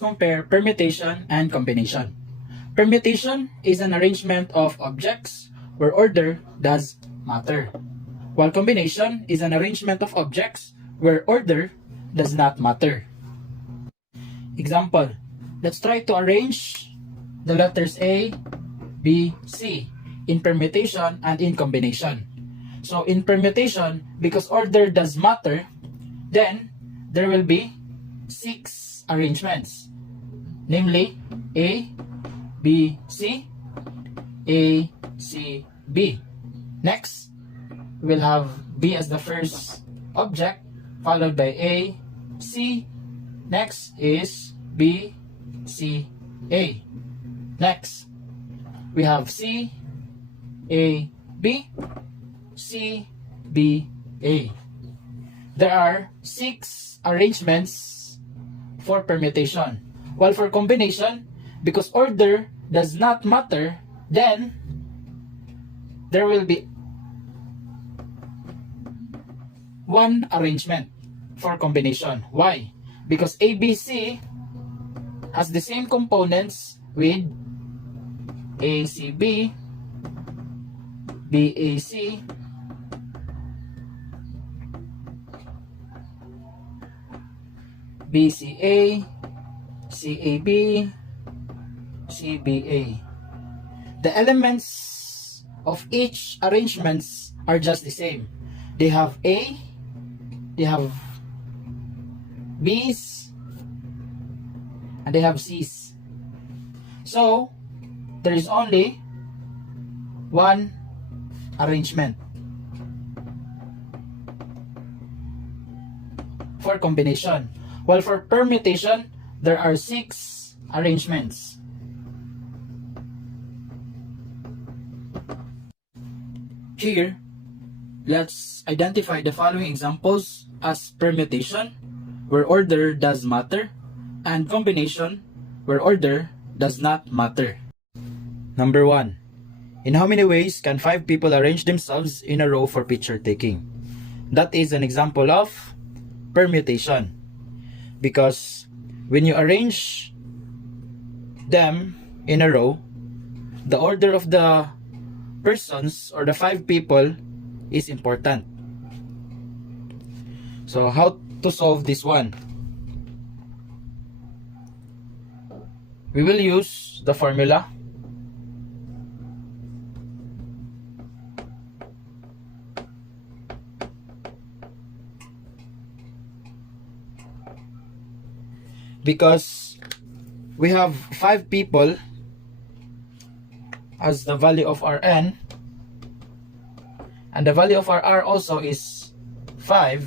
compare permutation and combination. Permutation is an arrangement of objects where order does matter, while combination is an arrangement of objects where order does not matter. Example, let's try to arrange the letters A, B, C in permutation and in combination. So in permutation, because order does matter, then there will be 6 arrangements, namely A, B, C, A, C, B. Next, we'll have B as the first object, followed by A, C. Next is B, C, A. Next, we have C, A, B, C, B, A. There are 6 arrangements for permutation. While for combination, because order does not matter, then there will be 1 arrangement for combination. Why? Because ABC has the same components with ACB, BAC, BCA, CAB, CBA. The elements of each arrangements are just the same. They have A, they have B's, and they have C's. So, there is only 1 arrangement for combination. While for permutation, there are 6 arrangements. Here, let's identify the following examples as permutation, where order does matter, and combination, where order does not matter. Number 1. In how many ways can 5 people arrange themselves in a row for picture taking? That is an example of permutation. Because when you arrange them in a row, the order of the persons or the 5 people is important. So how to solve this one? We will use the formula. Because we have 5 people as the value of our n, and the value of our r also is 5.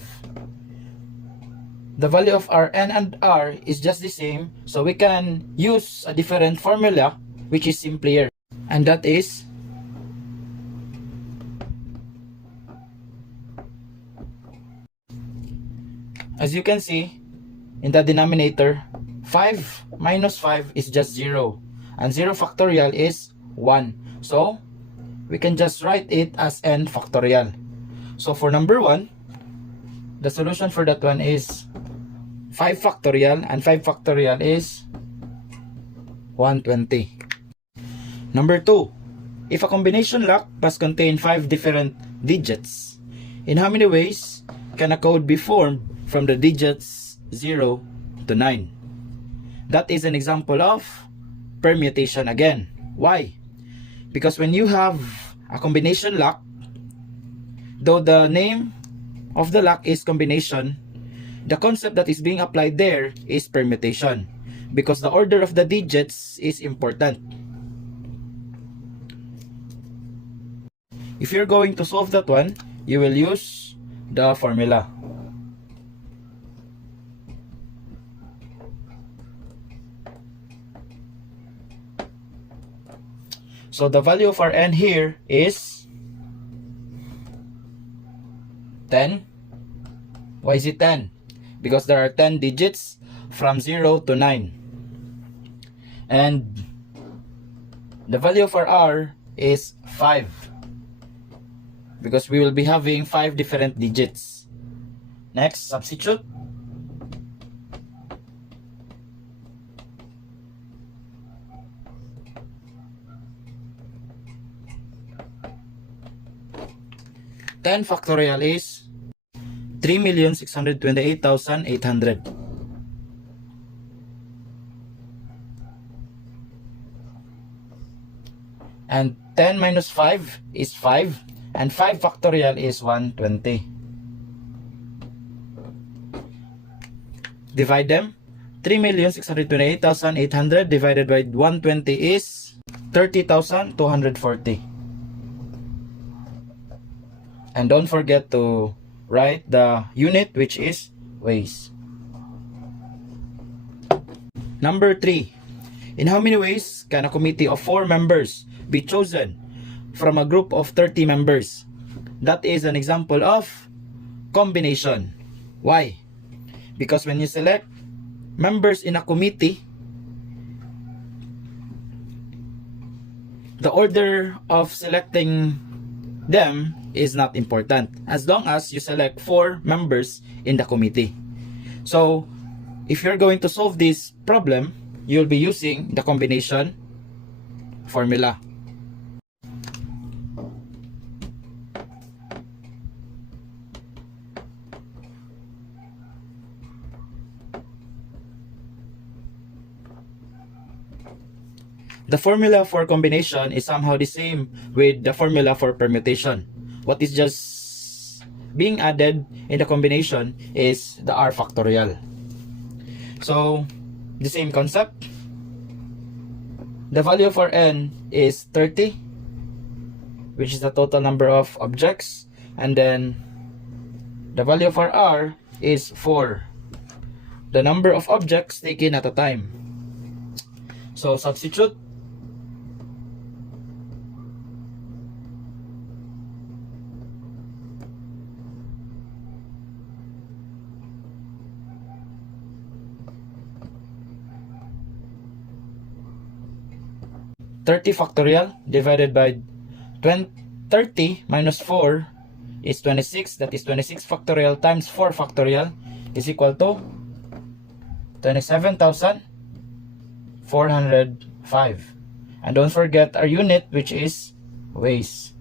The value of our n and r is just the same, so we can use a different formula which is simpler, and that is as you can see in the denominator, 5 minus 5 is just 0, and 0 factorial is 1. So, we can just write it as n factorial. So, for number 1, the solution for that one is 5 factorial, and 5 factorial is 120. Number 2, if a combination lock must contain 5 different digits, in how many ways can a code be formed from the digits 0 to 9? That is an example of permutation again. Why? Because when you have a combination lock, though the name of the lock is combination, the concept that is being applied there is permutation, because the order of the digits is important. If you're going to solve that one, you will use the formula. So the value of our n here is 10. Why is it 10? Because there are 10 digits from 0 to 9. And the value of our r is 5. Because we will be having 5 different digits. Next, substitute. 10 factorial is 3,628,800. And 10 minus 5 is 5. And 5 factorial is 120. Divide them. 3,628,800 divided by 120 is 30,240. And don't forget to write the unit, which is ways. Number 3. In how many ways can a committee of 4 members be chosen from a group of 30 members? That is an example of combination. Why? Because when you select members in a committee, the order of selecting them is not important as long as you select 4 members in the committee. So if you're going to solve this problem, you'll be using the combination formula. The formula for combination is somehow the same with the formula for permutation. What is just being added in the combination is the r factorial. So, the same concept. The value for n is 30, which is the total number of objects. And then, the value for r is 4, the number of objects taken at a time. So, substitute. (30 factorial divided by 30 minus 4 is 26. That is 26 factorial times 4 factorial is equal to 27,405. And don't forget our unit, which is ways.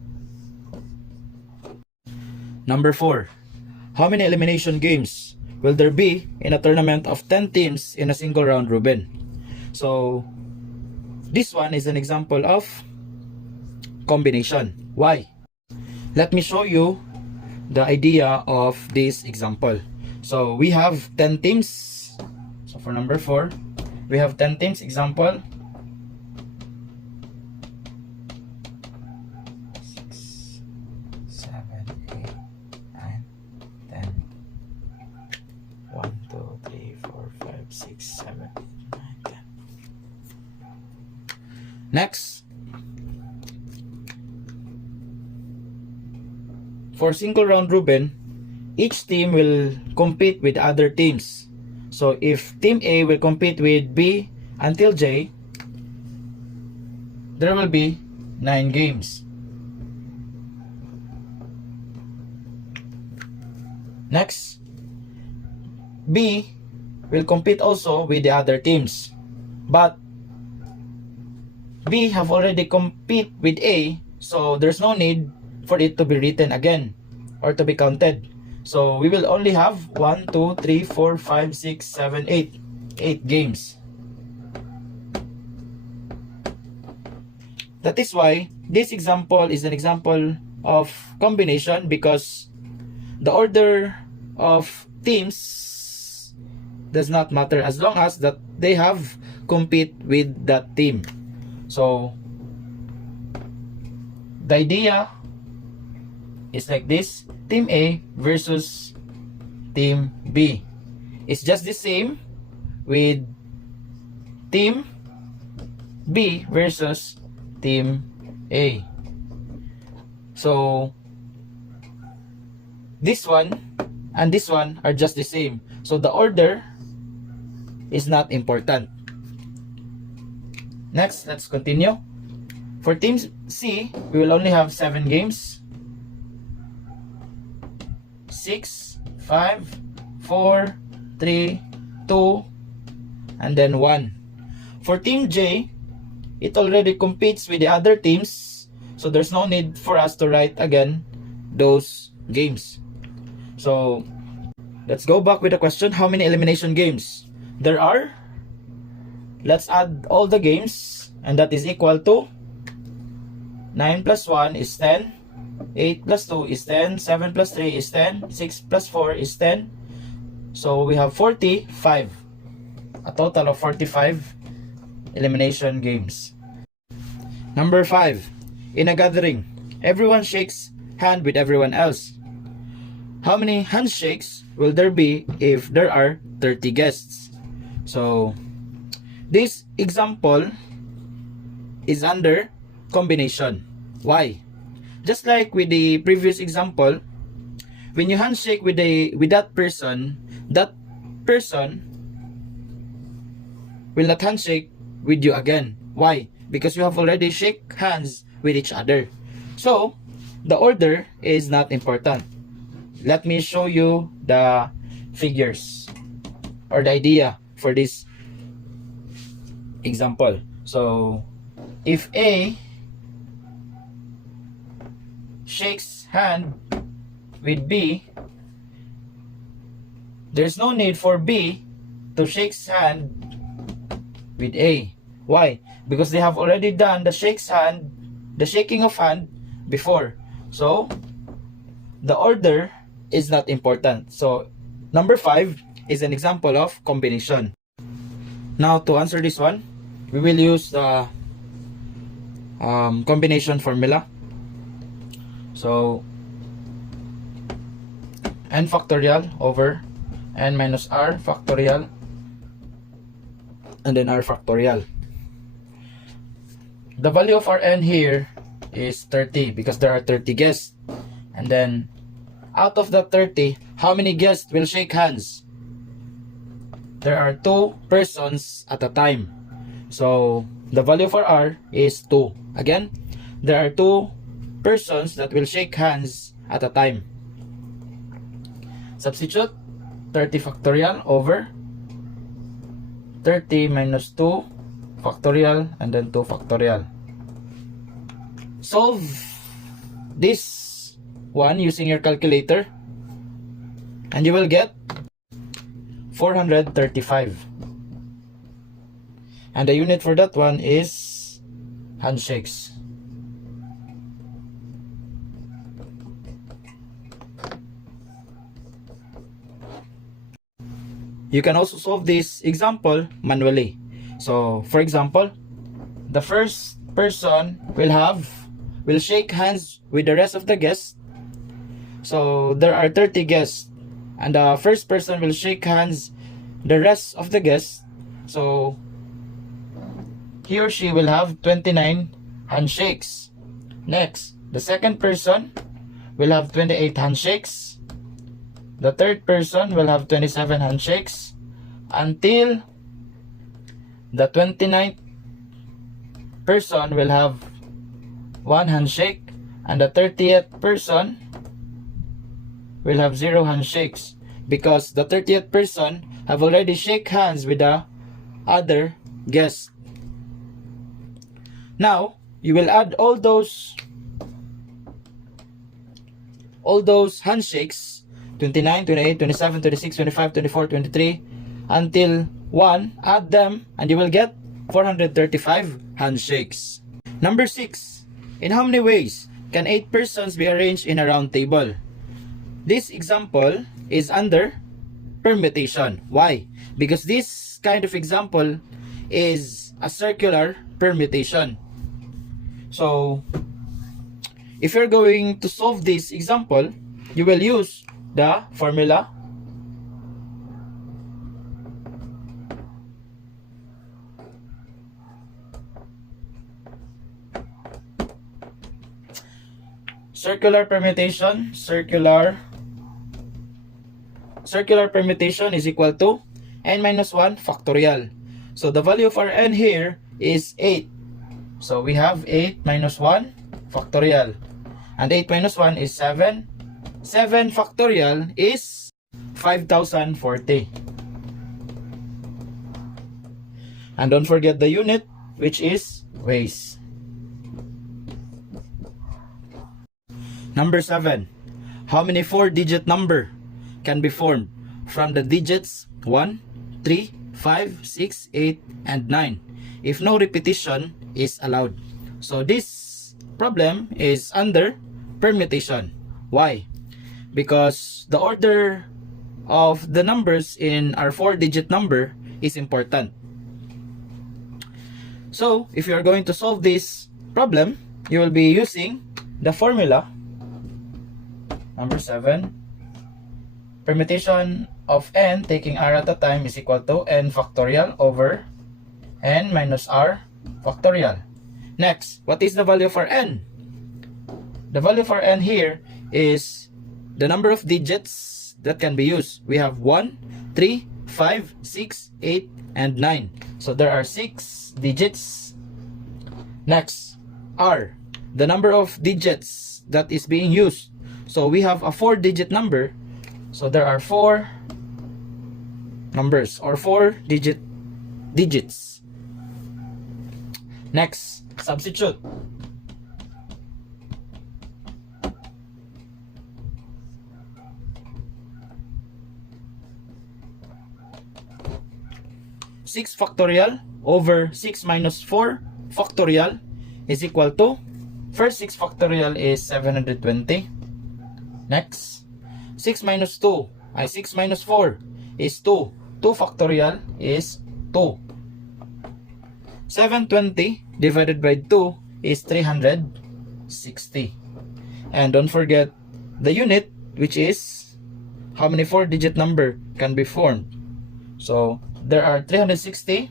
Number 4. How many elimination games will there be in a tournament of 10 teams in a single round robin? So, this one is an example of combination. Why? Let me show you the idea of this example. So we have 10 teams. So for number 4, we have 10 teams. Example. 6, 7, 8, 9, 10. 1, 2, 3, 4, 5, 6, 7, 8, 9, 10. Next, for single round robin, each team will compete with other teams. So if team A will compete with B until J, there will be 9 games. Next, B will compete also with the other teams, but B have already compete with A, so there's no need for it to be written again or to be counted. So we will only have 1, 2, 3, 4, 5, 6, 7, 8. 8 games. That is why this example is an example of combination, because the order of teams does not matter as long as that they have compete with that team. So the idea is like this: Team A versus Team B. It's just the same with Team B versus Team A. So this one and this one are just the same. So the order is not important. Next, let's continue. For Team C, we will only have 7 games. 6, 5, 4, 3, 2, and then 1. For Team J, it already competes with the other teams, so there's no need for us to write again those games. So let's go back with the question, how many elimination games there are? Let's add all the games, and that is equal to 9 plus 1 is 10, 8 plus 2 is 10, 7 plus 3 is 10, 6 plus 4 is 10. So we have 45, a total of 45 elimination games. Number 5, in a gathering, everyone shakes hand with everyone else. How many handshakes will there be if there are 30 guests? So this example is under combination. Why? Just like with the previous example, when you handshake with that person will not handshake with you again. Why? Because you have already shake hands with each other. So the order is not important. Let me show you the figures or the idea for this example. So if A shakes hand with B, there's no need for B to shake hand with A. Why? Because they have already done the shaking of hand before. So the order is not important. So number 5 is an example of combination. Now to answer this one, we will use the combination formula. So n factorial over n minus r factorial and then r factorial. The value of our n here is 30 because there are 30 guests. And then out of the 30, how many guests will shake hands? There are 2 persons at a time. So the value for r is 2. Again, there are 2 persons that will shake hands at a time. Substitute 30 factorial over 30 minus 2 factorial and then 2 factorial. Solve this one using your calculator and you will get 435. And the unit for that one is handshakes. You can also solve this example manually. So for example, the first person will shake hands with the rest of the guests. So there are 30 guests and the first person will shake hands the rest of the guests. So he or she will have 29 handshakes. Next, the second person will have 28 handshakes. The third person will have 27 handshakes until the 29th person will have 1 handshake and the 30th person will have 0 handshakes because the 30th person have already shake hands with the other guest. Now you will add all those handshakes, 29, 28, 27, 26, 25, 24, 23 until 1, add them and you will get 435 handshakes. Number 6, in how many ways can 8 persons be arranged in a round table? This example is under permutation. Why? Because this kind of example is a circular permutation. So if you're going to solve this example, you will use the formula circular permutation. Circular permutation is equal to n minus 1 factorial. So the value of our n here is 8. So we have 8 minus 1 factorial. And 8 minus 1 is 7. 7 factorial is 5040. And don't forget the unit, which is ways. Number 7. how many 4-digit number can be formed from the digits 1, 3, 5, 6, 8, and 9 if no repetition is allowed. So this problem is under permutation. Why? Because the order of the numbers in our 4-digit number is important. So if you are going to solve this problem, you will be using the formula number 7. Permutation of n taking r at a time is equal to n factorial over n minus r factorial. Next, what is the value for n? The value for n here is the number of digits that can be used. We have 1, 3, 5, 6, 8, and 9. So there are 6 digits. Next, r, the number of digits that is being used. So we have a 4-digit number. So there are 4 numbers or 4 digits. Next, substitute. Six factorial over 6 minus 4 factorial is equal to, first 6 factorial is 720. Next, 6 minus 2, 6 minus 4 is 2. 2 factorial is 2. 720 divided by 2 is 360. And don't forget the unit, which is how many 4-digit number can be formed. So there are 360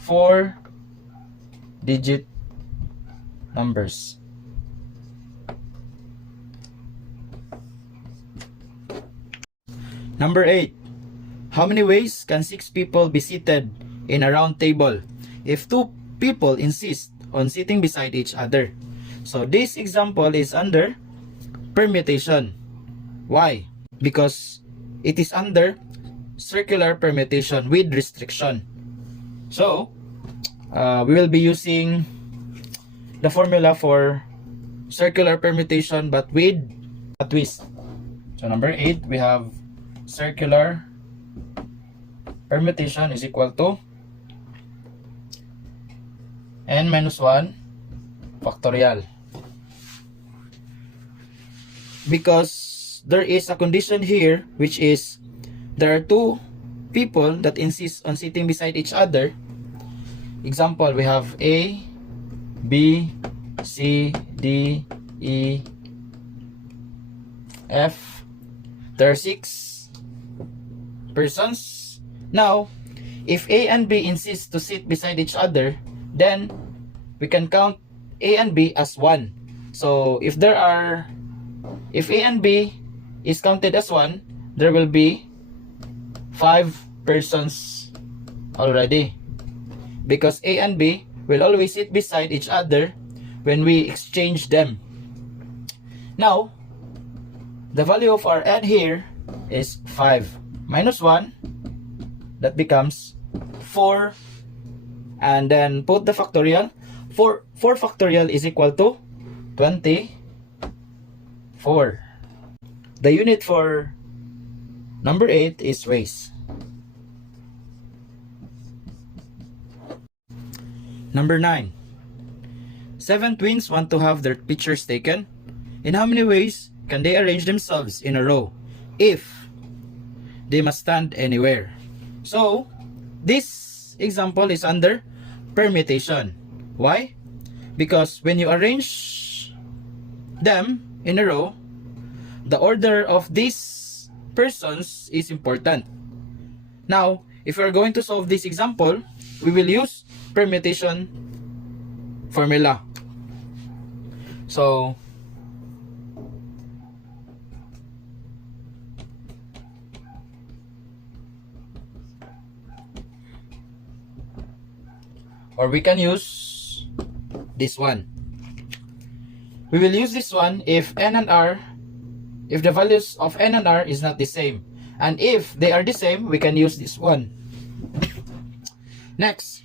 4-digit numbers. Number 8. How many ways can 6 people be seated in a round table if 2 people insist on sitting beside each other? So this example is under permutation. Why? Because it is under circular permutation with restriction. So we will be using the formula for circular permutation but with a twist. So number 8, we have circular permutation is equal to n minus 1 factorial. Because there is a condition here, which is there are 2 people that insist on sitting beside each other. Example, we have A, B, C, D, E, F. There are 6 persons. Now, if A and B insist to sit beside each other, then we can count A and B as 1. So if A and B is counted as 1, there will be 5 persons already. Because A and B will always sit beside each other when we exchange them. Now, the value of our n here is 5 minus 1. That becomes 4. And then put the factorial. 4 factorial is equal to 24. The unit for number 8 is ways. Number 9. 7 twins want to have their pictures taken. In how many ways can they arrange themselves in a row if they must stand anywhere? So, this example is under permutation. Why? Because when you arrange them in a row, the order of these persons is important. Now, if we are going to solve this example, we will use permutation formula. So, or we can use this one. We will use this one if n and r, if the values of n and r is not the same. And if they are the same, we can use this one. Next,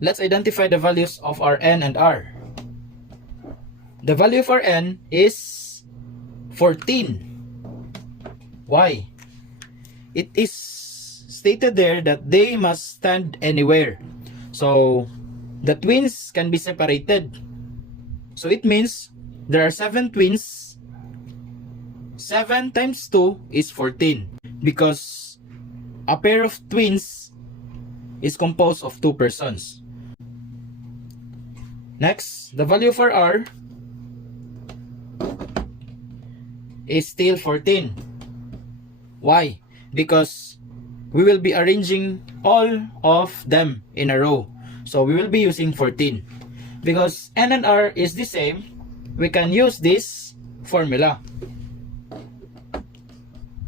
let's identify the values of our n and r. The value for n is 14. Why? It is stated there that they must stand anywhere. So, the twins can be separated. So, it means there are 7 twins. 7 times 2 is 14. Because a pair of twins is composed of 2 persons. Next, the value for R is still 14. Why? Because we will be arranging all of them in a row. So we will be using 14. Because N and R is the same, we can use this formula.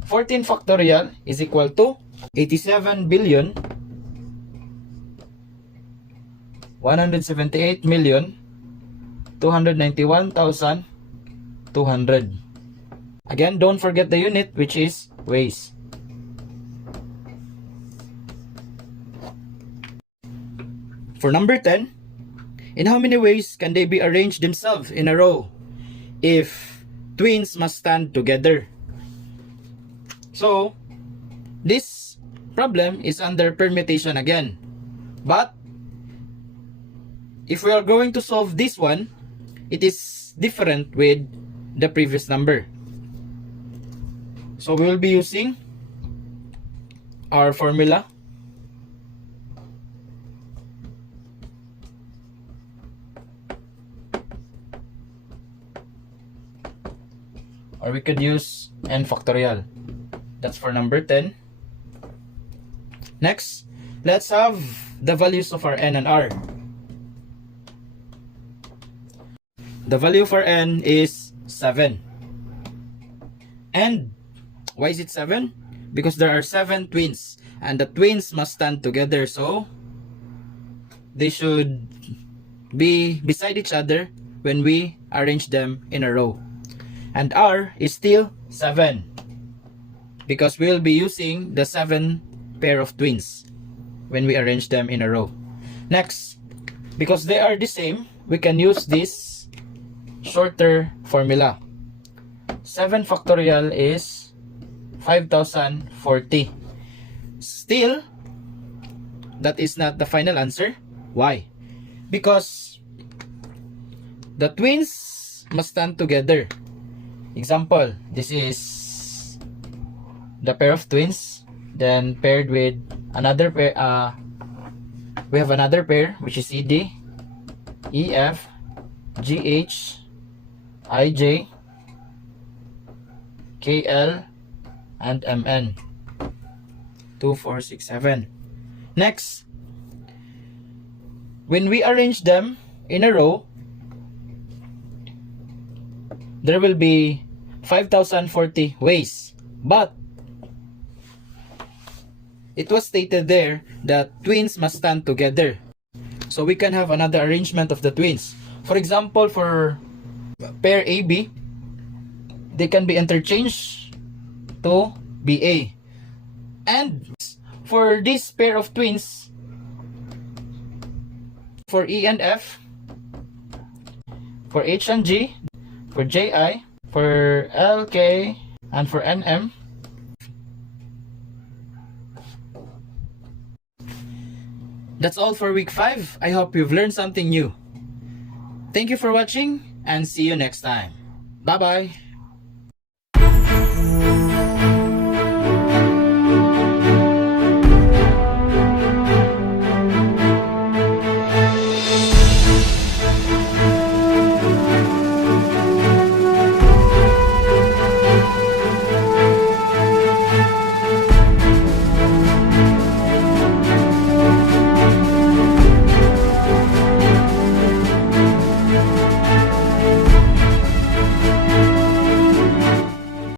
14 factorial is equal to 87,178,291,200. Again, don't forget the unit, which is ways. For number 10, in how many ways can they be arranged themselves in a row if twins must stand together? So, this problem is under permutation again. But, if we are going to solve this one, it is different with the previous number. So, we will be using our formula. Or we could use n factorial. That's for number 10. Next, let's have the values of our n and r. The value for n is 7. And why is it 7? Because there are 7 twins. And the twins must stand together. So, they should be beside each other when we arrange them in a row. And R is still 7. Because we'll be using the 7 pair of twins when we arrange them in a row. Next, because they are the same, we can use this shorter formula. 7 factorial is 5,040. Still, that is not the final answer. Why? Because the twins must stand together. Example, this is the pair of twins, then paired with another pair. We have another pair, which is ED, EF, GH, IJ, KL, and MN. 2, 4, 6, 7. Next, when we arrange them in a row, there will be 5,040 ways. But it was stated there that twins must stand together. So we can have another arrangement of the twins. For example, for pair AB, they can be interchanged to BA. And for this pair of twins, for E and F, for H and G, for JI, for LK, and for NM, that's all for week 5. I hope you've learned something new. Thank you for watching and see you next time. Bye-bye.